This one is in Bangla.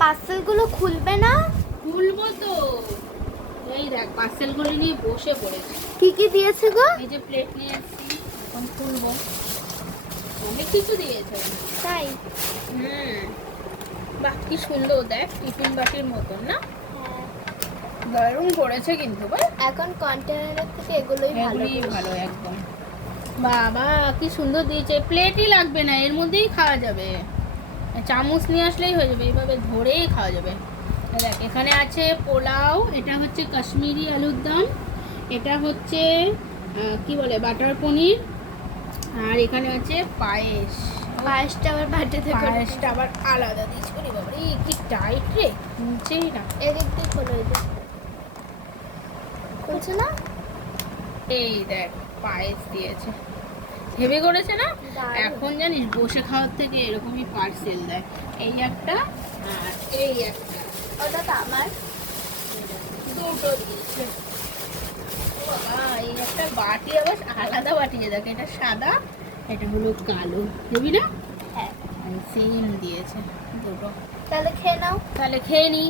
পার্সেলগুলো খুলবে না? খুলবো তো। এই দেখ পার্সেলগুলো নিয়ে বসে পড়েছি। কি কি দিয়েছে গো? এই যে প্লেট নিয়ে এসেছি, এখন খুলবো। অনেক কিছু দিয়েছে। তাই? বাহ কি সুন্দর, দেখ টিফিন বাটির মতন না? দারুণ করেছে কিন্তু বল। এখন কন্টেনারের থেকে এগুলোই ভালো। এগুলোই ভালো একদম। বাবা কি সুন্দর দিয়েছে, প্লেটই লাগবে না, এর মধ্যেই খাওয়া যাবে। চামচ নিয়ে আসলেই হয়ে যাবে, এইভাবে ধরেই খাওয়া যাবে। দেখ এখানে আছে পোলাও, এটা হচ্ছে কাশ্মীরি আলুর দম, এটা হচ্ছে কি বলে বাটার পনির, আর এখানে আছে পায়েস। পায়েসটা আবার বাটিতে করে। পায়েসটা আবার আলাদা দিয়েছি। ওরে বাবা রে কি টাইট রে, নিচেই না। এদিক দিয়ে খোলো, এই যে খুলছে না। এই দেখ পায়েস দিয়েছে, হেভি করেছে না? দারুণ। এখন জানিস বসে খাওয়ার থেকে এরকমই পার্সেল দেয়, এই একটা আর এই একটা। ওটা তো আমার। দুটো দিয়েছে। বাবা এই একটা বাটি আবার আলাদা বাটি, দেখ এটা সাদা, এটা হলো কালো, বুঝবি না? হ্যাঁ। সেম দিয়েছে দুটো। তাহলে খেয়ে নাও। তাহলে খেয়ে নিই।